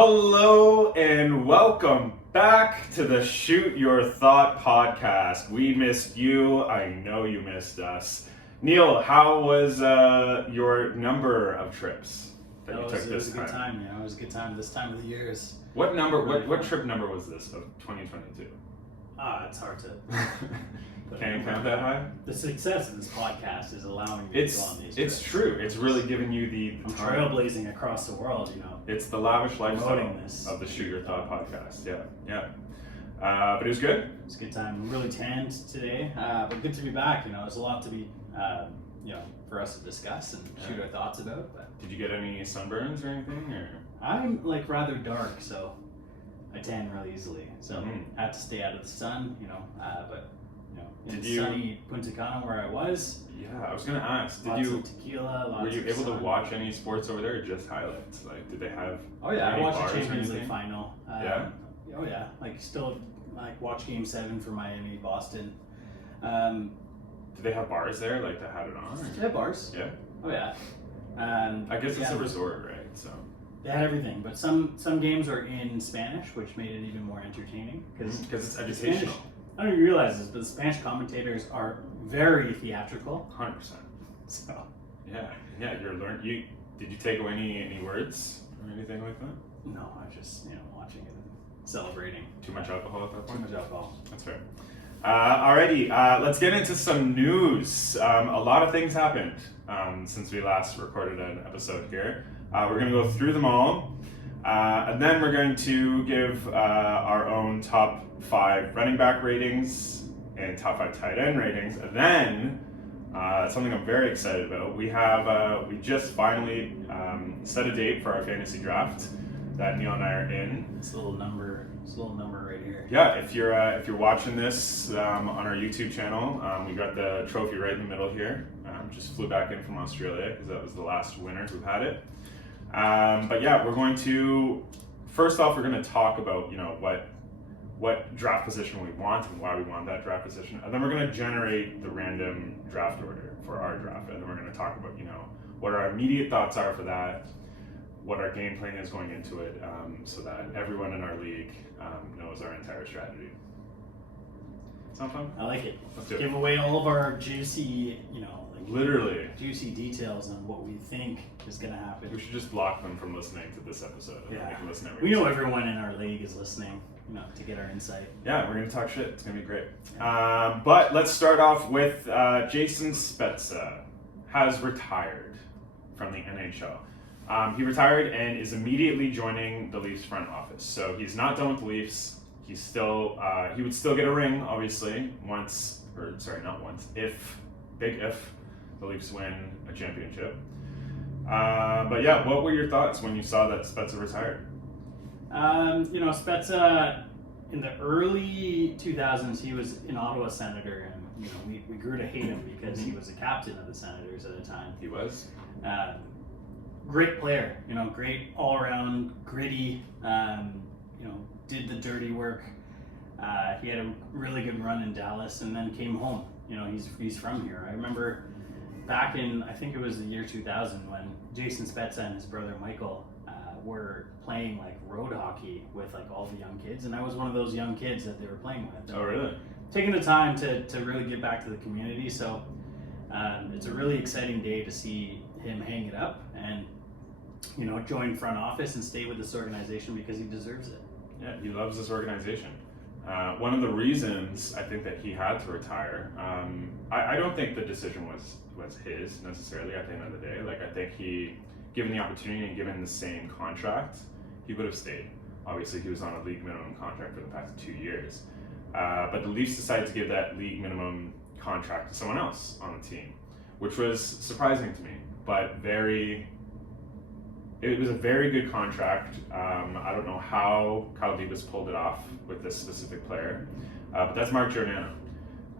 Hello and welcome back to the Shoot Your Thought podcast. We missed you. I know you missed us. Neil, how was your number of trips that you took this time? It was a good time. It was a good time this time of the year. What number? What trip number was this of 2022? It's hard to. Can't count that high. The success of this podcast is allowing me to go on these trips. It's true. It's really giving you the I'm trailblazing across the world. It's the lavish lifestyle of the Shoot Your Thought podcast. Yeah. But it was good. It was a good time. I'm really tanned today, but good to be back. There's a lot to be, for us to discuss and shoot our thoughts about. But did you get any sunburns or anything? Or I'm rather dark, so I tan really easily. So I had to stay out of the sun. But in sunny Punta Cana where I was. Yeah, I was gonna ask. Lots of tequila. Were you able to watch any sports over there, or just highlights? Did they have? Oh yeah, I watched the Champions League final. Yeah. Oh yeah, still watch Game 7 for Miami, Boston. Did they have bars there, that had it on? They had bars. Yeah. Oh yeah. I guess it's a resort, right? So. They had everything, but some games were in Spanish, which made it even more entertaining because it's educational. I don't even realize this, but the Spanish commentators are very theatrical. 100%. So. Yeah. You're learning. Did you take away any words or anything like that? No, I just watching it and celebrating. Too much alcohol at that point. Too much alcohol. That's fair. Alrighty, let's get into some news. A lot of things happened since we last recorded an episode here. We're going to go through them all, and then we're going to give our own top 5 running back ratings and top 5 tight end ratings. And then something I'm very excited about. We just finally set a date for our fantasy draft that Neil and I are in. This little number right here. Yeah, if you're watching this on our YouTube channel, we got the trophy right in the middle here. Just flew back in from Australia because that was the last winner who had it. But yeah, we're going to first off we're going to talk about what draft position we want and why we want that draft position, and then we're going to generate the random draft order for our draft, and then we're going to talk about what our immediate thoughts are for that, what our game plan is going into it, so that everyone in our league knows our entire strategy. Sound fun? I like it. Let's do it. Give away all of our juicy, literally juicy details on what we think is going to happen. We should just block them from listening to this episode. Yeah. They can listen every we know episode. everyone in our league is listening, to get our insight. Yeah, we're going to talk shit. It's going to be great. But let's start off with Jason Spezza has retired from the NHL. He retired and is immediately joining the Leafs front office. So he's not done with the Leafs. He's still he would still get a ring, obviously, if the Leafs win a championship. But yeah, what were your thoughts when you saw that Spezza retired? Spezza in the early 2000s, he was an Ottawa Senator, and we grew to hate him because he was a captain of the Senators at the time. He was. Great player, great all-around, gritty, did the dirty work. He had a really good run in Dallas and then came home. He's from here. I remember back in, I think it was the year 2000, when Jason Spezza and his brother Michael were playing road hockey with all the young kids, and I was one of those young kids that they were playing with. Oh, really? Taking the time to really give back to the community. So it's a really exciting day to see him hang it up and join front office and stay with this organization because he deserves it. Yeah, he loves this organization. One of the reasons I think that he had to retire, I don't think the decision was his necessarily at the end of the day. I think he, given the opportunity and given the same contract, he would have stayed. Obviously, he was on a league minimum contract for the past 2 years. But the Leafs decided to give that league minimum contract to someone else on the team, which was surprising to me, but it was a very good contract. I don't know how Kyle Dubas pulled it off with this specific player, but that's Mark Giordano.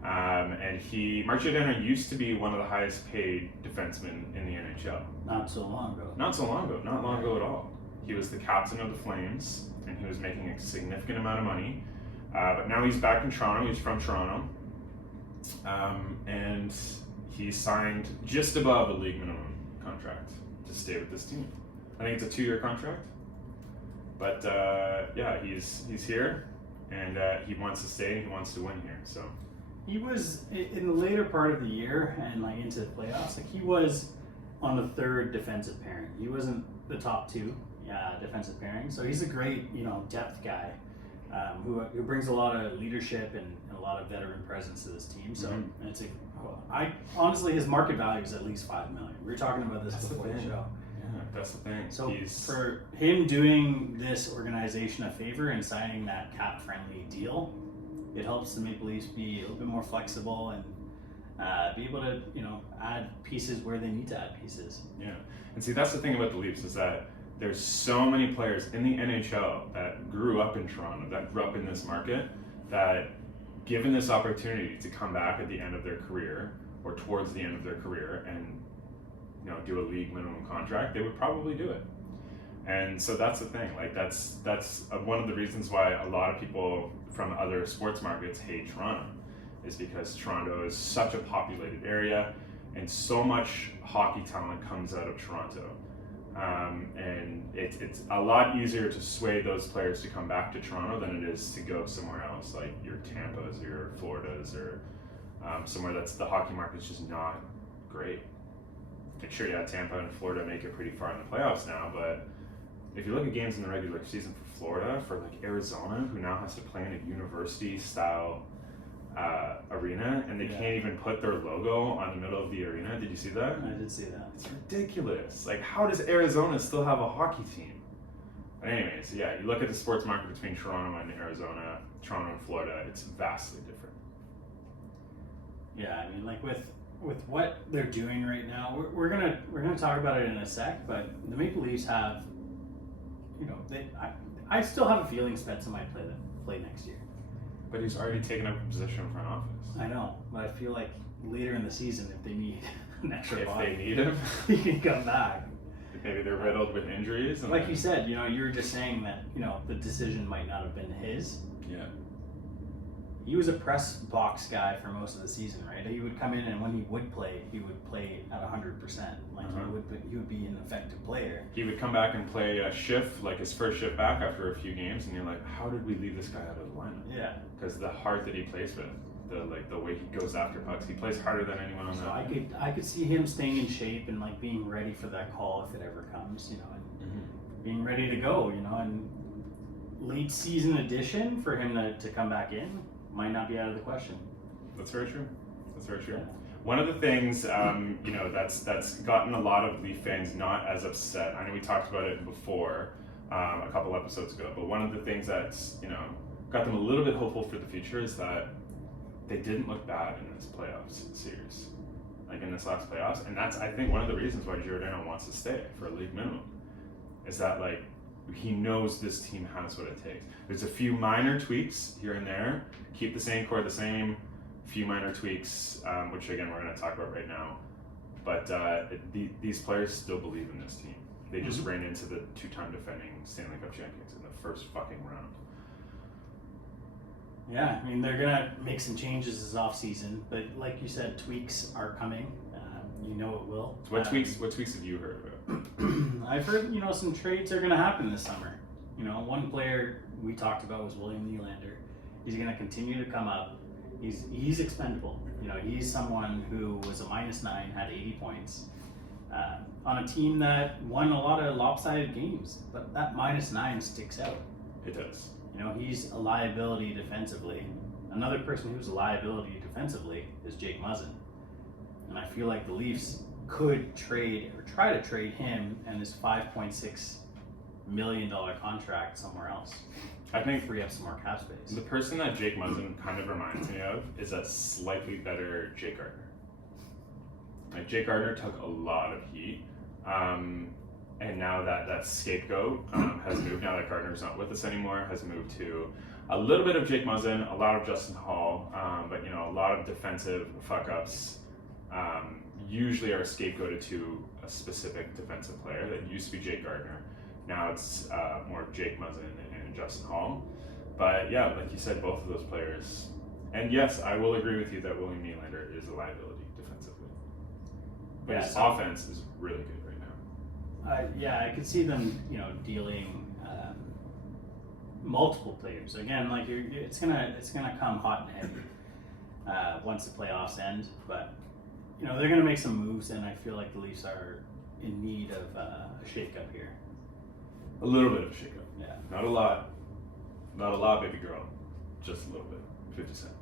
Mark Giordano used to be one of the highest paid defensemen in the NHL. Not so long ago. Not long ago at all. He was the captain of the Flames, and he was making a significant amount of money. But now he's back in Toronto. He's from Toronto. And he signed just above a league minimum contract to stay with this team. I think it's a 2-year contract. But yeah, he's here, and he wants to stay and he wants to win here. So He was in the later part of the year and like into the playoffs. Like he was on the third defensive pairing. He wasn't the top two defensive pairing. So he's a great depth guy who brings a lot of leadership and a lot of veteran presence to this team. So it's honestly his market value is at least $5 million. We were talking about this before the show. Yeah, that's the thing. So for him doing this organization a favor and signing that cap-friendly deal, it helps the Maple Leafs be a little bit more flexible and be able to, add pieces where they need to add pieces. Yeah, and see, that's the thing about the Leafs is that there's so many players in the NHL that grew up in Toronto, that grew up in this market, that given this opportunity to come back at the end of their career or towards the end of their career and do a league minimum contract, they would probably do it. And so that's the thing. Like that's one of the reasons why a lot of people from other sports markets hate Toronto, is because Toronto is such a populated area, and so much hockey talent comes out of Toronto. And it's a lot easier to sway those players to come back to Toronto than it is to go somewhere else, like your Tampas or your Floridas or somewhere that's the hockey market's just not great. Like sure, yeah, Tampa and Florida make it pretty far in the playoffs now, but if you look at games in the regular season for Florida, for like Arizona, who now has to play in a university-style arena, and they can't even put their logo on the middle of the arena. Did you see that? I did see that. It's ridiculous. Like, how does Arizona still have a hockey team? But anyways, yeah, you look at the sports market between Toronto and Arizona, Toronto and Florida, it's vastly different. Yeah, I mean, like with what they're doing right now, we're gonna talk about it in a sec. But the Maple Leafs have, I still have a feeling Spezza might play next year. But he's already taken up a position in front office. I know, but I feel like later in the season, if they need an extra body, if they need him, he can come back. Maybe they're riddled with injuries. And like you said, you were just saying that the decision might not have been his. Yeah. He was a press box guy for most of the season, right? He would come in, and when he would play at 100%. Like he would be an effective player. He would come back and play a shift, like his first shift back after a few games, and you're like, how did we leave this guy out of the lineup? Yeah. Because the heart that he plays with, the way he goes after pucks, he plays harder than anyone on that. I could see him staying in shape and like being ready for that call if it ever comes, and being ready to go, and late season addition for him to come back in might not be out of the question. That's very true. That's very true. Yeah. One of the things, that's gotten a lot of Leaf fans not as upset. I know we talked about it before, a couple episodes ago, but one of the things that's, got them a little bit hopeful for the future is that they didn't look bad in this playoffs series, like in this last playoffs. And that's, I think, one of the reasons why Giordano wants to stay for a league minimum, is that like, he knows this team has what it takes. There's a few minor tweaks here and there. Keep the same core the same. Few minor tweaks, which again we're going to talk about right now. But these players still believe in this team. They just ran into the two-time defending Stanley Cup champions in the first fucking round. Yeah, I mean they're gonna make some changes this off season, but like you said, tweaks are coming. It will. What tweaks have you heard about? I've heard some trades are gonna happen this summer. One player we talked about was William Nylander. He's gonna continue to come up. He's expendable. He's someone who was a -9, had 80 points on a team that won a lot of lopsided games, but that -9 sticks out. It does. He's a liability defensively. Another person who's a liability defensively is Jake Muzzin. And I feel like the Leafs could trade or try to trade him and his $5.6 million contract somewhere else. I think free up some more cap space. The person that Jake Muzzin kind of reminds me of is a slightly better Jake Gardiner. Like Jake Gardiner took a lot of heat, and now that scapegoat has moved. Now that Gardner's not with us anymore, has moved to a little bit of Jake Muzzin, a lot of Justin Hall, but a lot of defensive fuck ups. Usually are scapegoated to a specific defensive player. That used to be Jake Gardiner. Now it's more Jake Muzzin and Justin Hall. But yeah, like you said, both of those players. And yes, I will agree with you that William Nylander is a liability defensively. But his offense is really good right now. Yeah, I could see them, dealing multiple players. Again, like it's gonna come hot and heavy once the playoffs end. But they're gonna make some moves, and I feel like the Leafs are in need of a shakeup here. A little bit of a shakeup. Yeah. Not a lot, baby girl. Just a little bit. 50 Cent.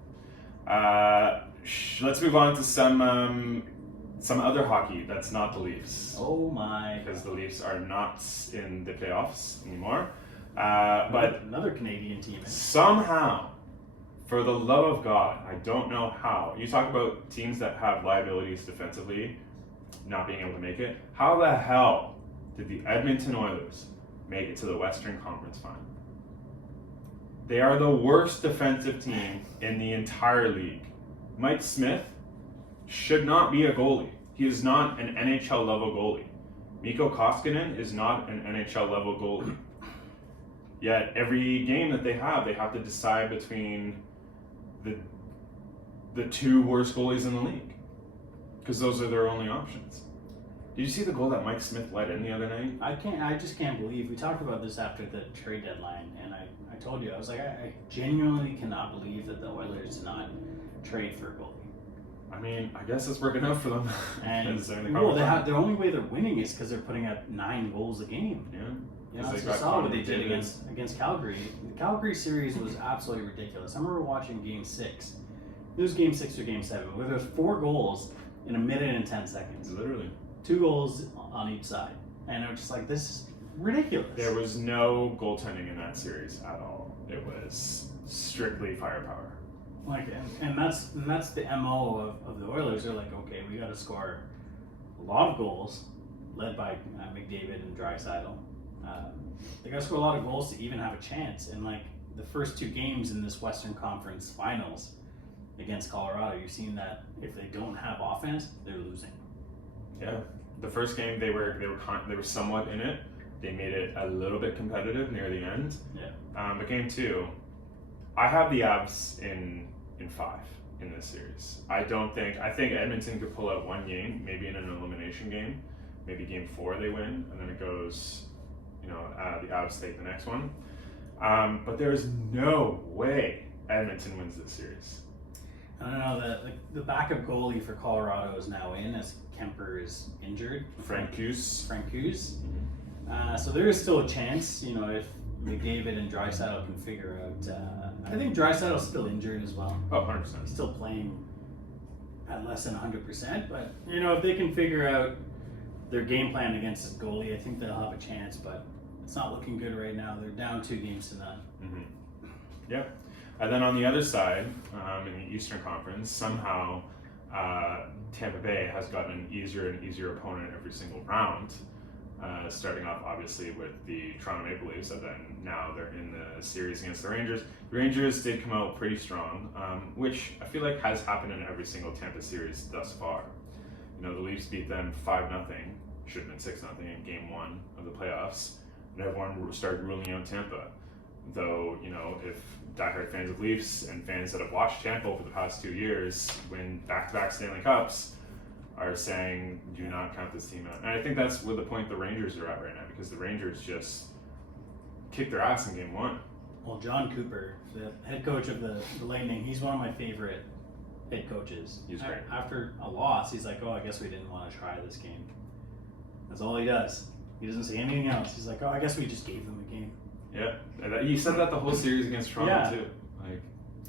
Let's move on to some other hockey that's not the Leafs. Oh my! Because the Leafs are not in the playoffs anymore. But another Canadian team. Somehow, for the love of God, I don't know how. You talk about teams that have liabilities defensively not being able to make it. How the hell did the Edmonton Oilers make it to the Western Conference Final? They are the worst defensive team in the entire league. Mike Smith should not be a goalie. He is not an NHL level goalie. Mikko Koskinen is not an NHL level goalie. Yet every game that they have to decide between the two worst goalies in the league, because those are their only options. Did you see the goal that Mike Smith let in the other night? I just can't believe we talked about this after the trade deadline, and I told you I was like I genuinely cannot believe that the Oilers did not trade for a goalie. I mean, I guess it's working out for them. And the only way they're winning is because they're putting up 9 goals a game. Yeah. You saw what they did against Calgary. The Calgary series was absolutely ridiculous. I remember watching Game 6. It was Game 6 or Game 7, where there was 4 goals in a minute and 10 seconds. Literally. 2 goals on each side. And I was just like, this is ridiculous. There was no goaltending in that series at all. It was strictly firepower. And that's the MO of the Oilers. They're like, okay, we got to score a lot of goals, led by McDavid and Draisaitl. They got to score a lot of goals to even have a chance. And like the first 2 games in this Western Conference Finals against Colorado, you've seen that if they don't have offense, they're losing. Yeah, the first game they were somewhat in it. They made it a little bit competitive near the end. Yeah. But game 2, I have the Avs in 5 in this series. I think Edmonton could pull out one game, maybe in an elimination game. Maybe game 4 they win, and then it goes, the Avs take the next one. But there is no way Edmonton wins this series. I don't know, the backup goalie for Colorado is now in as Kemper is injured. Frank Hughes. So there is still a chance, if McDavid and Draisaitl can figure out. I think Draisaitl's still injured as well. Oh, 100%. He's still playing at less than 100%. But, if they can figure out their game plan against this goalie, I think they'll have a chance. But it's not looking good right now. They're down 2 games to none. Mm-hmm. Yep. And then on the other side, in the Eastern Conference, somehow Tampa Bay has gotten an easier and easier opponent every single round. Starting off obviously with the Toronto Maple Leafs, and then now they're in the series against the Rangers. The Rangers did come out pretty strong, which I feel like has happened in every single Tampa series thus far. The Leafs beat them 5-0, should have been 6-0 in game 1 of the playoffs, and everyone started ruling out Tampa. Though, if diehard fans of Leafs and fans that have watched Tampa over the past 2 years win back-to-back Stanley Cups are saying, do not count this team out. And I think that's where the point the Rangers are at right now, because the Rangers just kicked their ass in game 1. Well, John Cooper, the head coach of the Lightning, he's one of my favorite head coaches. He's great. After a loss, he's like, I guess we didn't want to try this game. That's all he does. He doesn't say anything else. He's like, I guess we just gave them a game. Yeah, he said that the whole series against Toronto too.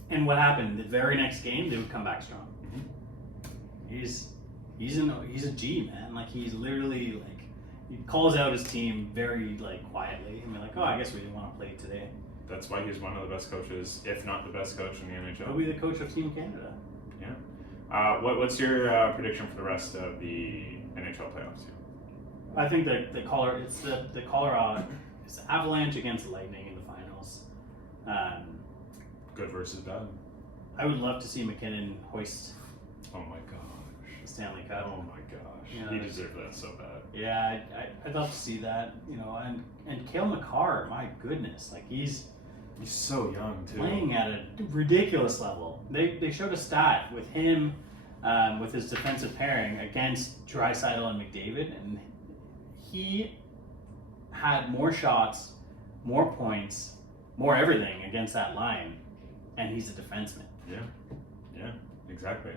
And what happened? The very next game, they would come back strong. Mm-hmm. He's a G, man. Like, he's literally he calls out his team very quietly, and we're like, I guess we didn't want to play today. That's why he's one of the best coaches, if not the best coach in the NHL. He'll be the coach of Team Canada. Yeah. What's your prediction for the rest of the NHL playoffs? I think that the Colorado, it's the Avalanche against the Lightning in the finals. Good versus bad. I would love to see McKinnon hoist. Oh my gosh. The Stanley Cup. Oh my gosh. He deserved that so bad. Yeah, I'd love to see that. And Cale Makar, my goodness, he's so young too. Playing at a ridiculous level. They showed a stat with him, with his defensive pairing against Draisaitl and McDavid, and he had more shots, more points more everything against that line, and he's a defenseman. Yeah, exactly.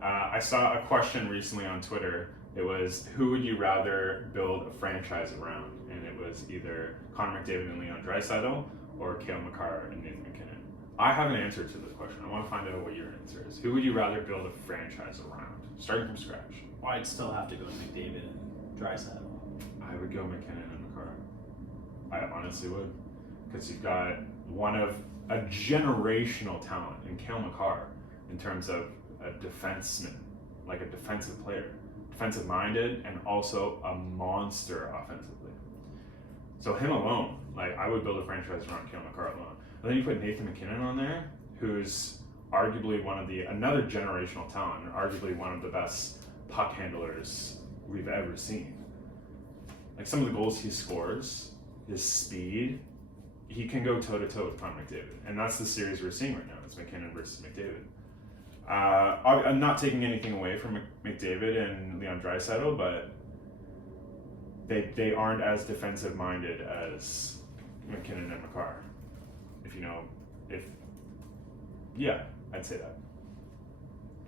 I saw a question recently on Twitter. It was, who would you rather build a franchise around? And it was either Connor McDavid and Leon Draisaitl or Cale Makar and Nathan McKinnon. I have an answer to this question. I want to find out what your answer is. Who would you rather build a franchise around, starting from scratch? Well, I'd still have to go to McDavid and Draisaitl. I would go McKinnon and Makar. I honestly would. Because you've got one of a generational talent in Cale Makar in terms of a defenseman, like a defensive player. Defensive minded and also a monster offensively. So him alone, like I would build a franchise around Cale Makar alone. But then you put Nathan McKinnon on there, who's arguably another generational talent, and arguably one of the best puck handlers we've ever seen. Like some of the goals he scores, his speed, he can go toe to toe with Connor McDavid, and that's the series we're seeing right now. It's McKinnon versus McDavid. I'm not taking anything away from McDavid and Leon Draisaitl, but they aren't as defensive minded as McKinnon and Makar. I'd say that.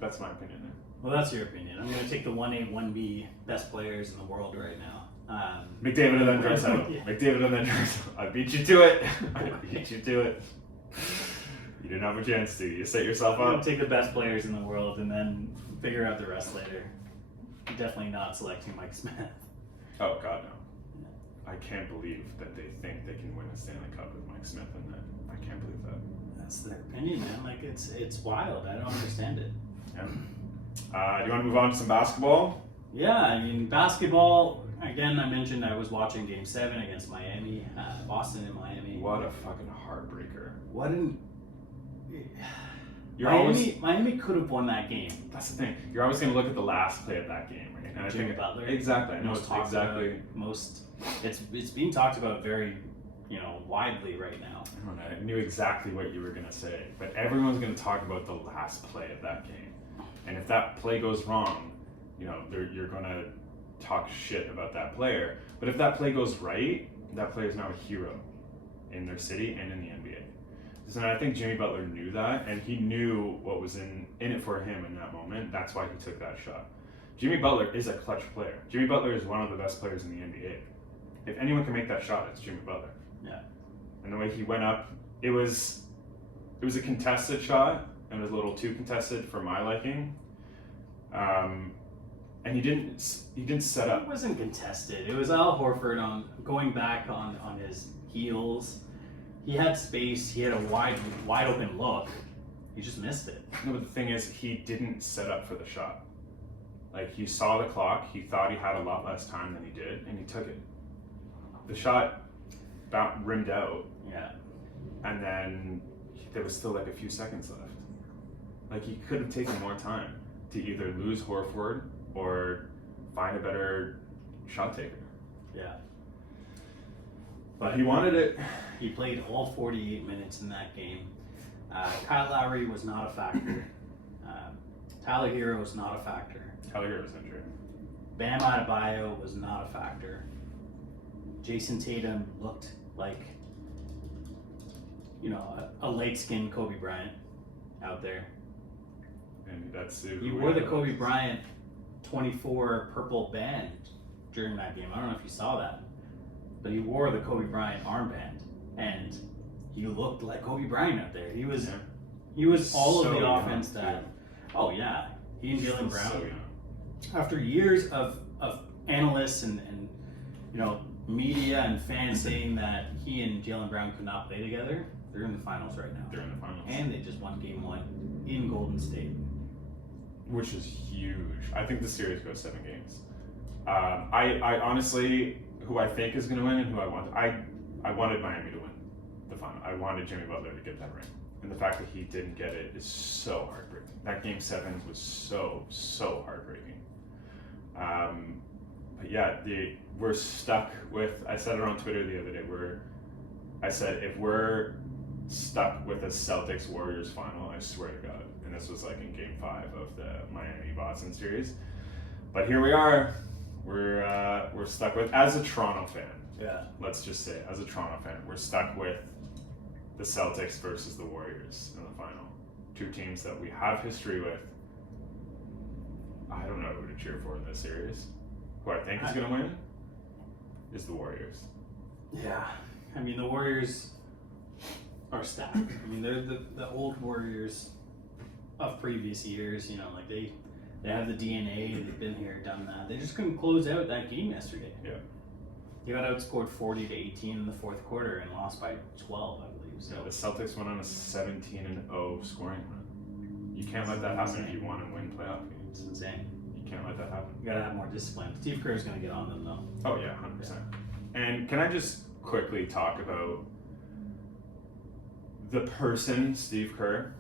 That's my opinion there. Well, that's your opinion. I'm going to take the 1A, 1B best players in the world right now. McDavid and then Draisaitl. Yeah. McDavid and then Draisaitl. I beat you to it. You didn't have a chance to. You set yourself I'm up. going to take the best players in the world and then figure out the rest later. Definitely not selecting Mike Smith. Oh, God, no. I can't believe that they think they can win a Stanley Cup with Mike Smith in that. I can't believe that. That's their opinion, man. Like, it's wild. I don't understand it. Yeah. Do you want to move on to some basketball? Yeah, I mean, basketball, again, I mentioned I was watching Game 7 against Miami, Boston and Miami. What a fucking heartbreaker. What an... You're Miami could have won that game. That's the thing. You're always going to look at the last play of that game, right? And Jimmy Butler. Exactly. I know it's exactly... It's being talked about very, widely right now. I don't know. I knew exactly what you were going to say, but everyone's going to talk about the last play of that game. And if that play goes wrong, you're going to talk shit about that player. But if that play goes right, that player is now a hero in their city and in the NBA. So I think Jimmy Butler knew that, and he knew what was in it for him in that moment. That's why he took that shot. Jimmy Butler is a clutch player. Jimmy Butler is one of the best players in the NBA. If anyone can make that shot, it's Jimmy Butler. Yeah. And the way he went up, it was a contested shot, and it was a little too contested for my liking. And he didn't set up. It wasn't contested. It was Al Horford going back on his heels. He had space. He had a wide open look. He just missed it. No, but the thing is, he didn't set up for the shot. Like, he saw the clock. He thought he had a lot less time than he did, and he took it. The shot rimmed out. Yeah. And then there was still like a few seconds left. Like, he could have taken more time to either lose Horford or find a better shot taker. Yeah. But he wanted it. He played all 48 minutes in that game. Kyle Lowry was not a factor. Tyler Hero was not a factor. Tyler Hero was injured. Bam Adebayo was not a factor. Jason Tatum looked like, a light-skinned Kobe Bryant out there. And that's He wore the Kobe Bryant 24 purple band during that game. I don't know if you saw that, but he wore the Kobe Bryant armband, and he looked like Kobe Bryant out there. He was all of the offense that. Oh yeah, he and Jaylen Brown. So young. After years of analysts and media and fans saying that he and Jaylen Brown could not play together, they're in the finals right now. They're in the finals. And they just won Game 1 in Golden State. Which is huge. I think the series goes 7 games. I honestly, who I think is going to win and who I want, I wanted Miami to win the final. I wanted Jimmy Butler to get that ring. And the fact that he didn't get it is so heartbreaking. That Game 7 was so heartbreaking. But yeah, we're stuck with, I said it on Twitter the other day, I said if we're stuck with a Celtics-Warriors final, I swear to God. And this was like in Game 5 of the Miami-Boston series. But here we are. We're stuck with, as a Toronto fan, Yeah. let's just say, as a Toronto fan, we're stuck with the Celtics versus the Warriors in the final. Two teams that we have history with. I don't know who to cheer for in this series. Who I think is going to win is the Warriors. Yeah. I mean, the Warriors are stacked. I mean, they're the old Warriors of previous years. You know, like they have the DNA. They've been here, done that. They just couldn't close out that game yesterday. Yeah. They got outscored 40-18 in the fourth quarter and lost by 12, I believe. So Yeah, the Celtics went on a 17-0 scoring run. You can't let that happen if you want to win playoff games. it's insane. You can't let that happen. You gotta have more discipline. Steve Kerr's gonna get on them though. Oh yeah, 100%. And can I just quickly talk about the person, Steve Kerr?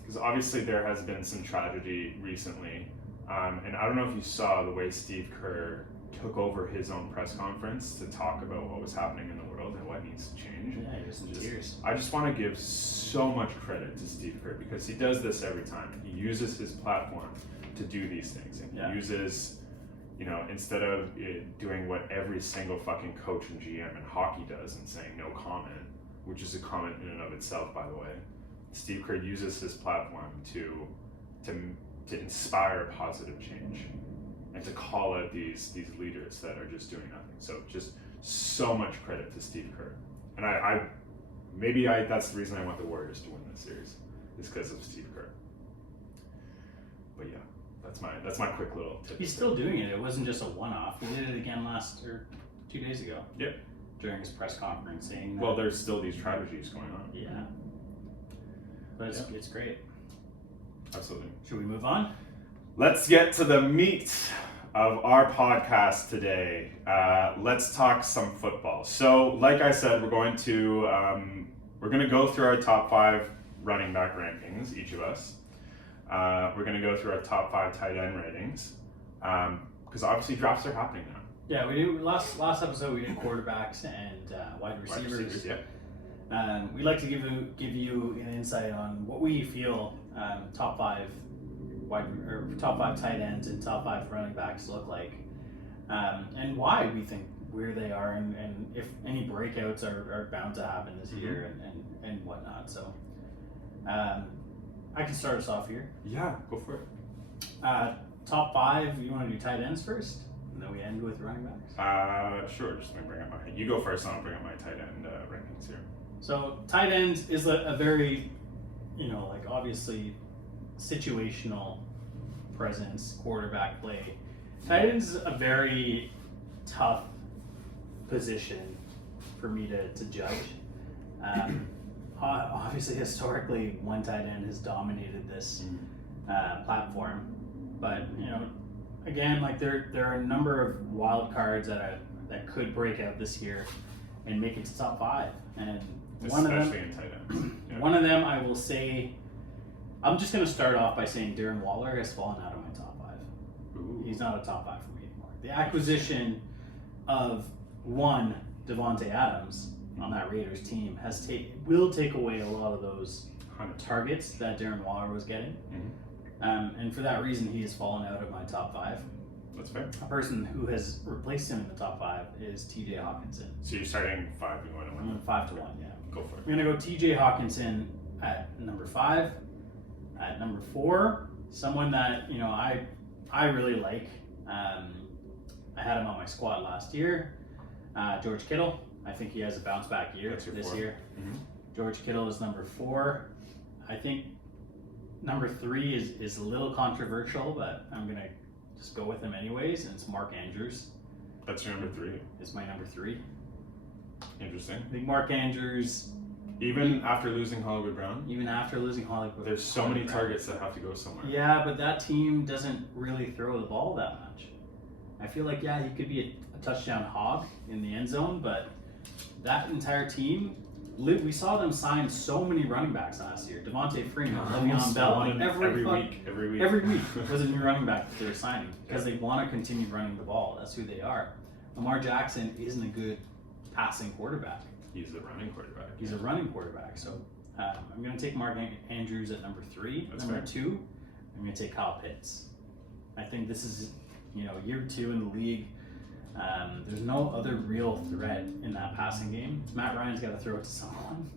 Because obviously there has been some tragedy recently. And I don't know if you saw the way Steve Kerr took over his own press conference to talk about what was happening in the world and what needs to change. Yeah, he was in tears. I just want to give so much credit to Steve Kerr because he does this every time. He uses his platform to do these things. And he uses, you know, instead of doing what every single fucking coach and GM in hockey does and saying no comment, which is a comment in and of itself, by the way, Steve Kerr uses his platform to inspire positive change and to call out these leaders that are just doing nothing. So just so much credit to Steve Kerr. And that's the reason I want the Warriors to win this series, is because of Steve Kerr. But yeah, that's my quick little tip. He's still doing it. It wasn't just a one-off. He did it again 2 days ago. Yep. During his press conference saying that, well, there's still these tragedies going on. Yeah. But it's great. Absolutely. Should we move on? Let's get to the meat of our podcast today. Let's talk some football. So, like I said, we're going to go through our top 5 running back rankings, each of us. We're going to go through our top 5 tight end ratings because obviously drafts are happening now. Yeah, we did last episode. We did quarterbacks and wide receivers. Yeah. We'd like to give you an insight on what we feel top 5 tight ends and top 5 running backs look like, and why we think where they are, and if any breakouts are bound to happen this year and whatnot. So, I can start us off here. Yeah, go for it. Top 5. You want to do tight ends first, and then we end with running backs. Sure. Just let me bring up you go first, and I'll bring up my tight end rankings here. So tight end is a very, obviously situational presence, quarterback play. Tight end is a very tough position for me to judge. Obviously, historically, one tight end has dominated this platform, but again, like there are a number of wild cards that could break out this year and make it to top 5, and especially in tight ends. Yeah. One of them, I will say, I'm just going to start off by saying Darren Waller has fallen out of my top 5. Ooh. He's not a top 5 for me anymore. The acquisition of Devontae Adams on that Raiders team will take away a lot of those targets that Darren Waller was getting. Mm-hmm. And for that reason, he has fallen out of my top 5. That's fair. A person who has replaced him in the top 5 is TJ Hawkinson. So you're starting 5, you want to win? 5 to 1, yeah. Go for it. I'm going to go TJ Hawkinson at number 5. At number 4, someone that, I really like. I had him on my squad last year. George Kittle. I think he has a bounce back year this year. Mm-hmm. George Kittle is number 4. I think number 3 is a little controversial, but I'm going to just go with him anyways, and it's Mark Andrews. That's your number 3. It's my number 3. Interesting. I think Mark Andrews, even after losing Hollywood Brown, there's so many targets that have to go somewhere. Yeah, but that team doesn't really throw the ball that much. I feel like, he could be a touchdown hog in the end zone, but that entire team, we saw them sign so many running backs last year. Devontae Freeman, Le'Veon Bell, every week was a new running back that they were signing because they want to continue running the ball. That's who they are. Lamar Jackson isn't a good passing quarterback. He's a running quarterback. He's a running quarterback. So I'm going to take Mark Andrews at number 3. That's number fair. 2, I'm going to take Kyle Pitts. I think this is, year 2 in the league. There's no other real threat in that passing game. Matt Ryan's got to throw it to someone.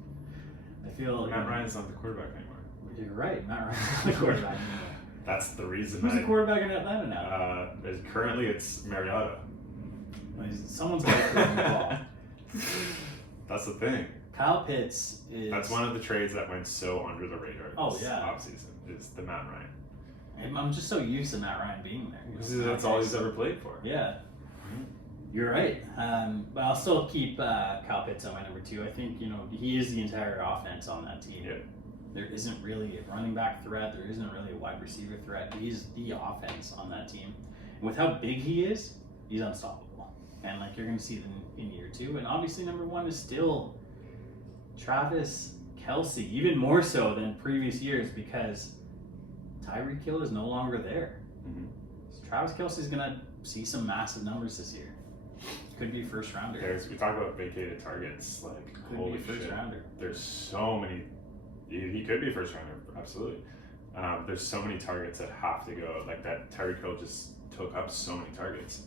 I feel Matt Ryan's not the quarterback anymore. You're right. Matt Ryan's not the quarterback anymore. That's the reason. Who's the quarterback in Atlanta now? Currently, it's Mariota. Well, someone's got to throw the ball. That's the thing. Kyle Pitts is. That's one of the trades that went so under the radar this offseason, is the Matt Ryan. I'm just so used to Matt Ryan being there. Because that's all he's ever played for. Yeah. You're right. But I'll still keep Kyle Pitts on my number 2. I think, he is the entire offense on that team. Yeah. There isn't really a running back threat. There isn't really a wide receiver threat. He's the offense on that team. And with how big he is, he's unstoppable. And you're going to see them in year 2. And obviously number 1 is still Travis Kelce, even more so than previous years because Tyreek Hill is no longer there. Mm-hmm. So Travis Kelce is going to see some massive numbers this year. Could be first rounder. We talk about vacated targets. Could holy be first shit. rounder. There's so many. He could be a first rounder, absolutely. There's so many targets that have to go. That Tyreek Hill just took up so many targets.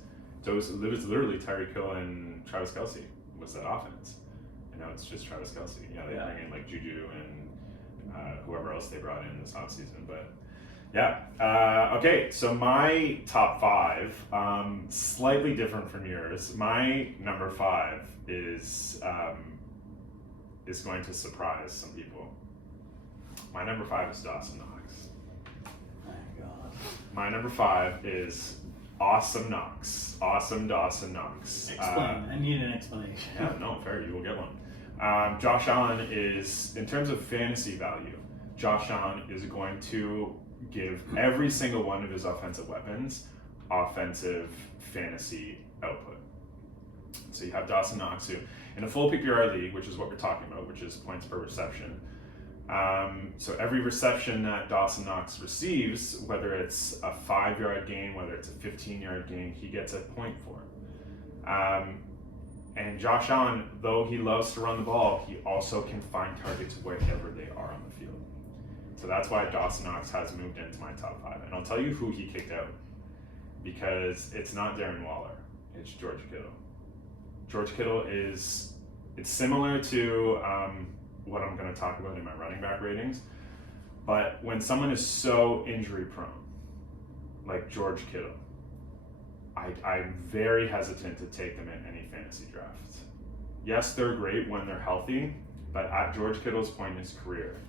So it was literally Tyreek Hill and Travis Kelce was that offense. And now it's just Travis Kelce. Yeah, they bring in Juju and whoever else they brought in this offseason. But yeah. Okay, so my top 5, slightly different from yours. My number 5 is going to surprise some people. My number 5 is Dawson Knox. My God. My number 5 is Awesome Knox. Awesome Dawson Knox. Explain. I need an explanation. Yeah, no, fair. You will get one. Josh Allen is, in terms of fantasy value, Josh Allen is going to give every single one of his offensive weapons offensive fantasy output. So you have Dawson Knox, who, in a full PPR league, which is what we're talking about, which is points per reception. So every reception that Dawson Knox receives, whether it's a 5-yard gain, whether it's a 15-yard gain, he gets a point for it. And Josh Allen, though he loves to run the ball, he also can find targets wherever they are on the field. So that's why Dawson Knox has moved into my top 5. And I'll tell you who he kicked out. Because it's not Darren Waller, it's George Kittle. George Kittle it's similar to what I'm going to talk about in my running back ratings. But when someone is so injury prone, like George Kittle, I'm very hesitant to take them in any fantasy draft. Yes, they're great when they're healthy, but at George Kittle's point in his career,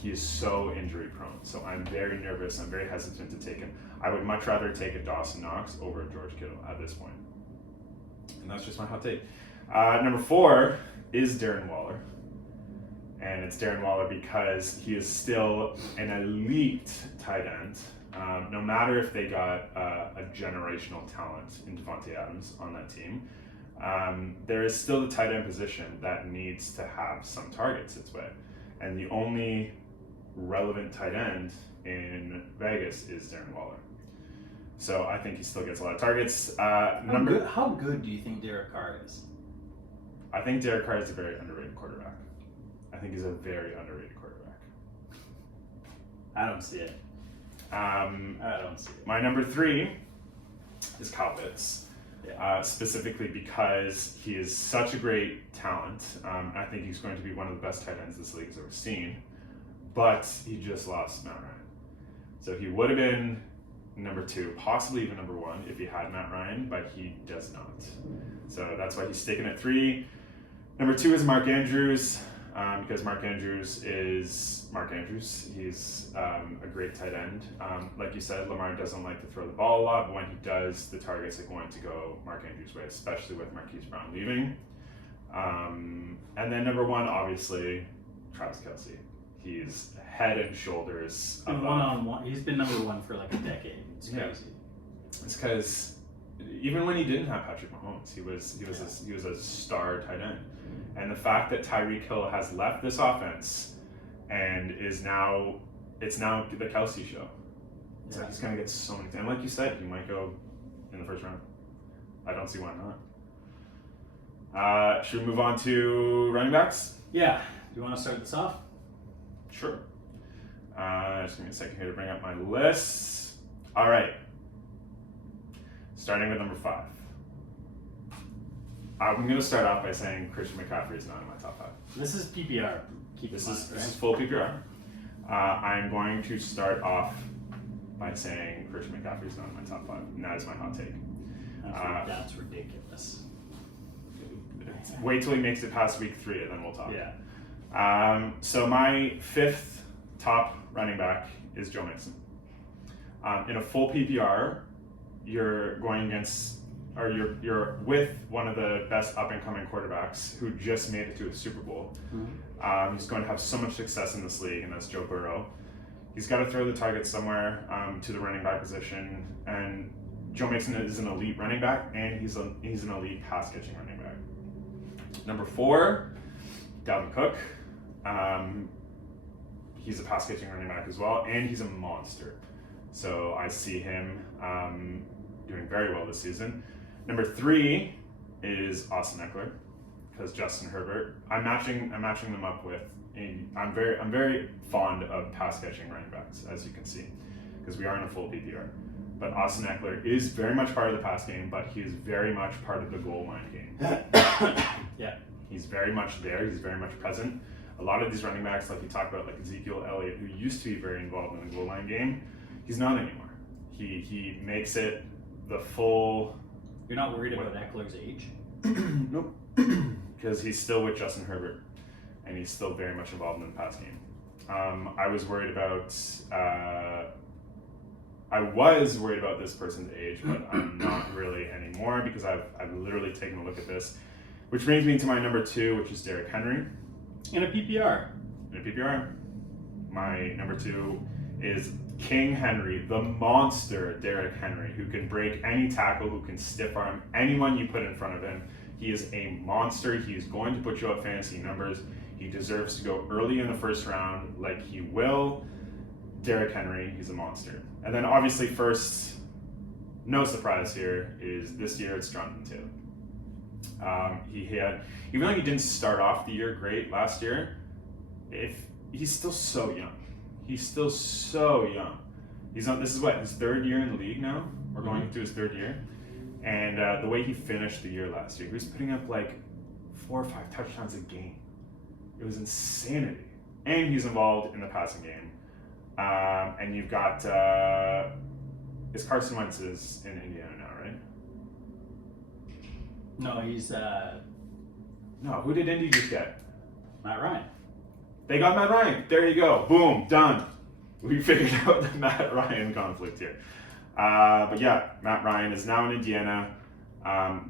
he is so injury prone. So I'm very nervous. I'm very hesitant to take him. I would much rather take a Dawson Knox over a George Kittle at this point. And that's just my hot take. Number 4 is Darren Waller. And it's Darren Waller because he is still an elite tight end. No matter if they got a generational talent in Devontae Adams on that team, there is still the tight end position that needs to have some targets its way. And the only relevant tight end in Vegas is Darren Waller. So I think he still gets a lot of targets. How good do you think Derrick Carr is? I think Derrick Carr is a very underrated quarterback. I think he's a very underrated quarterback. I don't see it. I don't see it. My number 3 is Kyle Pitts. Yeah. Specifically because he is such a great talent. I think he's going to be one of the best tight ends this league has ever seen. But he just lost Matt Ryan. So he would have been number 2, possibly even number 1 if he had Matt Ryan, but he does not. So that's why he's sticking at 3. Number 2 is Mark Andrews, because Mark Andrews is Mark Andrews. He's a great tight end. Like you said, Lamar doesn't like to throw the ball a lot, but when he does, the targets are going to go Mark Andrews' way, especially with Marquise Brown leaving. And then number 1, obviously, Travis Kelce. He's head and shoulders above. One-on-one. He's been number 1 for like a decade. It's crazy. Yeah. It's because even when he didn't have Patrick Mahomes, he was a star tight end. And the fact that Tyreek Hill has left this offense and it's now the Kelce show. It's like he's gonna get so many. And like you said, he might go in the first round. I don't see why not. Should we move on to running backs? Yeah. Do you want to start this off? Sure. Just give me a second here to bring up my list. All right. Starting with number 5. I'm going to start off by saying Christian McCaffrey is not in my top 5. This is PPR. This is full PPR. I'm going to start off by saying Christian McCaffrey is not in my top 5, and that is my hot take. That's ridiculous. Wait till he makes it past week 3, and then we'll talk. Yeah. So my 5th top running back is Joe Mixon. In a full PPR, you're going against, or you're with one of the best up-and-coming quarterbacks who just made it to a Super Bowl. Mm-hmm. He's going to have so much success in this league, and that's Joe Burrow. He's got to throw the target somewhere to the running back position, and Joe Mixon is an elite running back, and he's an elite pass-catching running back. Number 4, Gavin Cook. He's a pass-catching running back as well, and he's a monster. So I see him doing very well this season. Number 3 is Austin Eckler, because Justin Herbert. I'm matching them up with. I'm very fond of pass-catching running backs, as you can see, because we are in a full PPR. But Austin Eckler is very much part of the pass game, but he is very much part of the goal line game. Yeah. He's very much there. He's very much present. A lot of these running backs, like you talk about, like Ezekiel Elliott, who used to be very involved in the goal line game, he's not anymore. He makes it the full. You're not worried about Eckler's age? Nope. Because he's still with Justin Herbert, and he's still very much involved in the pass game. I was worried about this person's age, but I'm not really anymore, because I've literally taken a look at this, which brings me to my number 2, which is Derrick Henry. In a PPR. In a PPR, my number 2 is King Henry, the monster Derrick Henry, who can break any tackle, who can stiff arm anyone you put in front of him. He is a monster. He is going to put you up fantasy numbers. He deserves to go early in the first round, like he will. Derrick Henry, he's a monster. And then obviously first, no surprise here, is this year it's Jonathan Taylor. Even though he didn't start off the year great last year, he's still so young. He's still so young. This is what, his 3rd year in the league now? Or going into his 3rd year? And the way he finished the year last year, he was putting up like 4 or 5 touchdowns a game. It was insanity. And he's involved in the passing game. And you've got, is Carson Wentz is in Indiana now, right? No, he's No, who did Indy just get? Matt Ryan. They got Matt Ryan. There you go. Boom. Done. We figured out the Matt Ryan conflict here. But yeah, Matt Ryan is now in Indiana.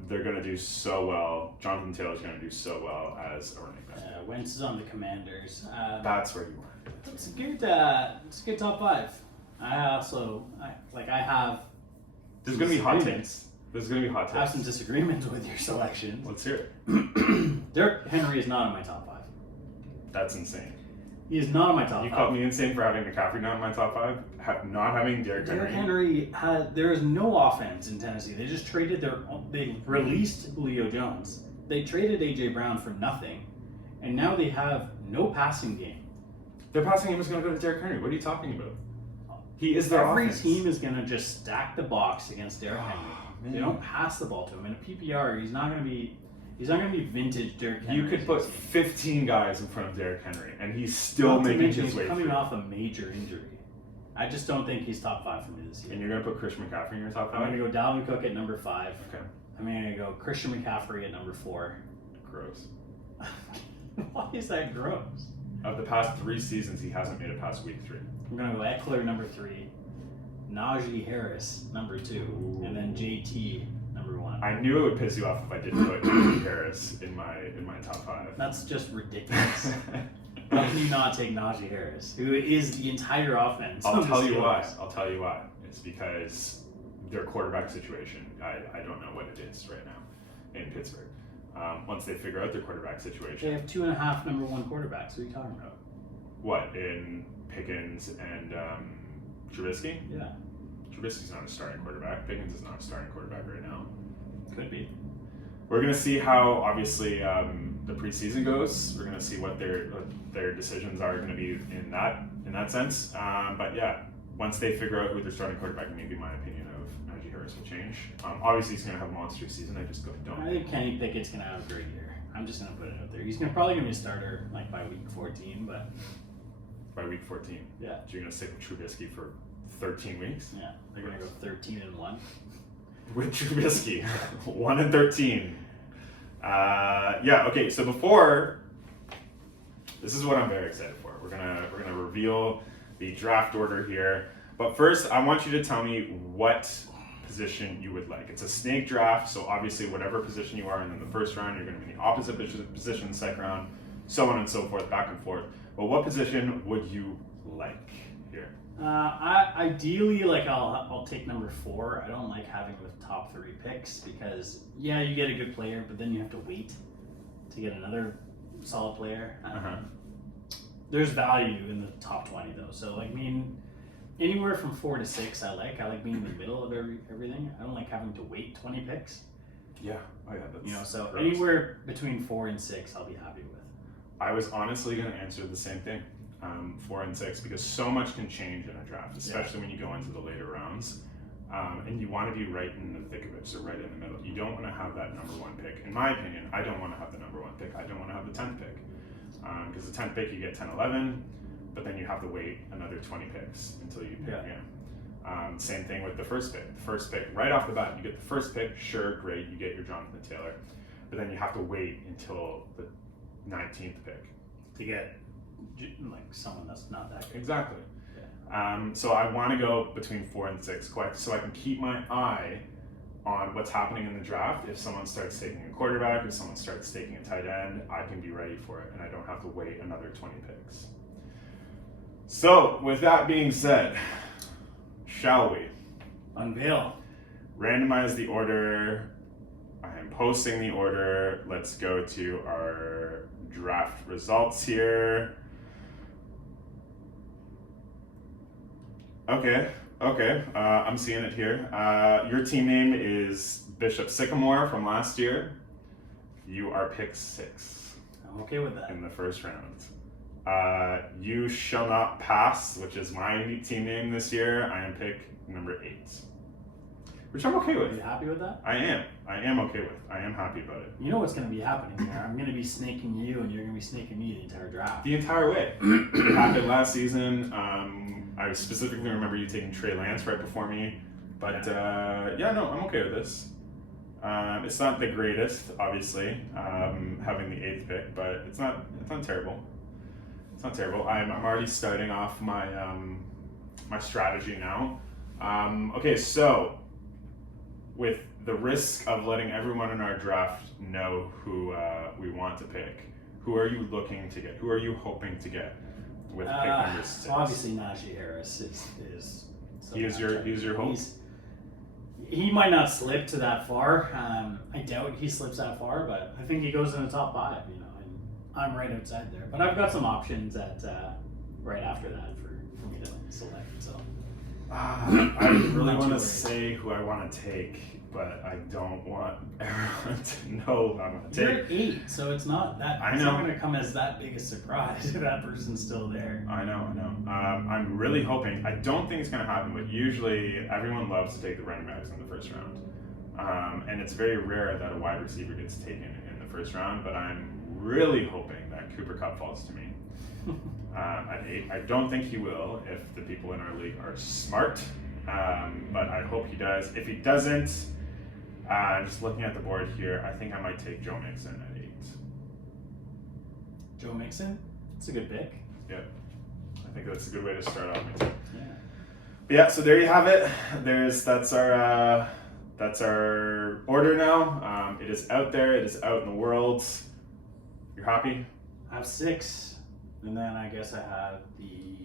They're going to do so well. Jonathan Taylor's going to do so well as a running back. Wentz is on the Commanders. That's where you want. It's a good top 5. I have. There's going to be hot takes. I have some disagreements with your selection. Let's hear it. Derrick Henry is not in my top 5. That's insane. He is not in my top 5. You called me insane for having McCaffrey not in my top 5? Not having Derrick Henry? There is no offense in Tennessee. They just they released Leo Jones. They traded A.J. Brown for nothing. And now they have no passing game. Their passing game is going to go to Derrick Henry. What are you talking about? He is their Every offense. team is going to just stack the box against Derrick Henry. Man. They don't pass the ball to him. In a PPR, he's not going to be vintage Derrick Henry. You could put 15 guys in front of Derrick Henry, and he's still making his way He's coming through. off a major injury. I just don't think he's top 5 for me this year. And you're going to put Christian McCaffrey in your top 5? I'm going to go Dalvin Cook at number 5. Okay. I'm going to go Christian McCaffrey at number 4. Gross. Why is that gross? Of the past 3 seasons, he hasn't made it past week 3. I'm going to go Eckler number 3, Najee Harris number 2, Ooh. and then JT number 1. I knew it would piss you off if I didn't put Najee Harris in my top 5. That's just ridiculous. How can you not take Najee Harris, who is the entire offense? I'll tell you why. It's because their quarterback situation. I don't know what it is right now in Pittsburgh. Once they figure out their quarterback They situation. have 2.5 number 1 quarterbacks. What are you talking about? What, in Pickens and Trubisky? Yeah, Trubisky's not a starting quarterback. Pickens is not a starting quarterback right now. could be. We're going to see how, obviously, the preseason goes. We're going to see what their decisions are going to be in that sense. But yeah, once they figure out who their starting quarterback, maybe my opinion of Najee Harris universe will change. Obviously, he's going to have a monster season. I just don't. I think Kenny Pickett's going to have a great year. I'm just going to put it out there. He's probably going to be a starter like by week 14, but By week 14. Yeah. So you're going to stick with Trubisky for 13 weeks? Yeah, they're going to go 13-1. With Trubisky, 1-13. Yeah. Okay. So before, this is what I'm very excited for. We're gonna reveal the draft order here. But first, I want you to tell me what position you would like. It's a snake draft, so obviously whatever position you are in the first round, you're going to be in the opposite position in the second round, so on and so forth, back and forth. But what position would you like here? Ideally, like I'll take number 4. I don't like having the top 3 picks because yeah, you get a good player, but then you have to wait to get another solid player. There's value in the top 20 though, so like anywhere from 4 to 6, I like being in the middle of everything. I don't like having to wait 20 picks. Yeah. Oh yeah. That's so gross. Anywhere between 4 and 6, I'll be happy with. I was honestly going to answer the same thing, 4 and 6, because so much can change in a draft, especially when you go into the later rounds, and you want to be right in the thick of it, so right in the middle. You don't want to have that number 1 pick. In my opinion, I don't want to have the number 1 pick. I don't want to have the 10th pick, because the 10th pick you get 10, 11, but then you have to wait another 20 picks until you pick again. Same thing with the first pick. The first pick, right off the bat, you get the first pick, sure, great, you get your Jonathan Taylor, but then you have to wait until the 19th pick to get like someone that's not that good. Exactly. So I want to go between 4 and 6, quick, so I can keep my eye on what's happening in the draft. If someone starts taking a quarterback, if someone starts taking a tight end, I can be ready for it, and I don't have to wait another 20 picks. So, with that being said, shall we unveil? Randomize the order. I am posting the order. Let's go to our draft results here. Okay. I'm seeing it here. Your team name is Bishop Sycamore from last year. You are pick 6. I'm okay with that. In the first round. You Shall Not Pass, which is my team name this year. I am pick number 8. Which I'm okay with. Are you happy with that? I am okay with. I am happy about it. You know what's going to be happening here. I'm going to be snaking you, and you're going to be snaking me the entire draft. The entire way. It happened last season. I specifically remember you taking Trey Lance right before me. But I'm okay with this. It's not the greatest, obviously, having the 8th pick, but it's not terrible. It's not terrible. I'm already starting off my my strategy now. Okay, so with the risk of letting everyone in our draft know who we want to pick, who are you looking to get? Who are you hoping to get with pick number 6? Obviously, Najee Harris is he is your hope. He might not slip to that far. I doubt he slips that far, but I think he goes in the top 5. And I'm right outside there. But I've got some options at right after that for me to select. So I really want to say who I want to take, but I don't want everyone to know who I'm going to take. You're at 8, so it's not that. I know. It's not going to come as that big a surprise if that person's still there. I know. I'm really hoping. I don't think it's going to happen, but usually everyone loves to take the running backs in the first round, and it's very rare that a wide receiver gets taken in the first round. But I'm really hoping that Cooper Kupp falls to me at 8. I don't think he will if the people in our league are smart, but I hope he does. If he doesn't, just looking at the board here, I think I might take Joe Mixon at 8. Joe Mixon? That's a good pick. Yep. I think that's a good way to start off my team. Yeah. But yeah, so there you have it. That's our order now. It is out there. It is out in the world. You're happy? I have 6, and then I guess I have the.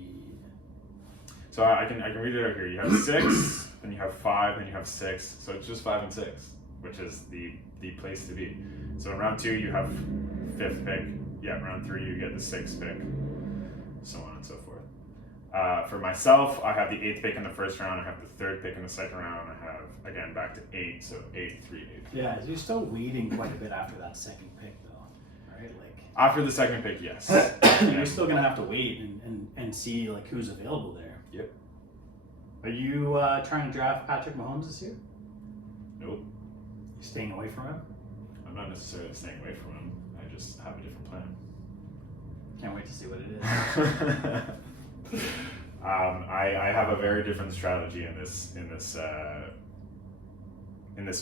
So I can read it out here. You have 6, then you have 5, then you have 6. So it's just 5 and 6, which is the place to be. So in round 2 you have 5th pick. Yeah, round 3 you get the 6th pick, so on and so forth. For myself, I have the 8th pick in the first round. I have the 3rd pick in the second round. I have again back to 8, so 8, 3, 8. Yeah, you're still waiting quite a bit after that 2nd pick, though, right? Like after the 2nd pick, yes. You're still gonna have to wait and see like who's available there. Yep. Are you trying to draft Patrick Mahomes this year? staying away from him? I'm not necessarily staying away from him. I just have a different plan. Can't wait to see what it is. I have a very different strategy in this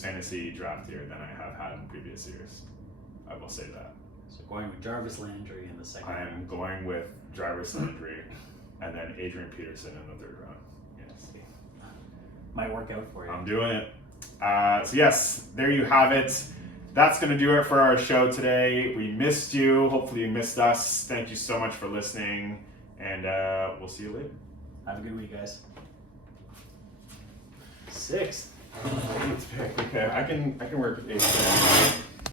fantasy draft year than I have had in previous years. I will say that. So going with Jarvis Landry in the second I am round. going with Jarvis Landry and then Adrian Peterson in the third round. Yes. Might work out for you. I'm doing it. So yes, there you have it. That's going to do it for our show today. We missed you. Hopefully you missed us. Thank you so much for listening, and we'll see you later. Have a good week, guys. 6th. Okay, I can work with 8.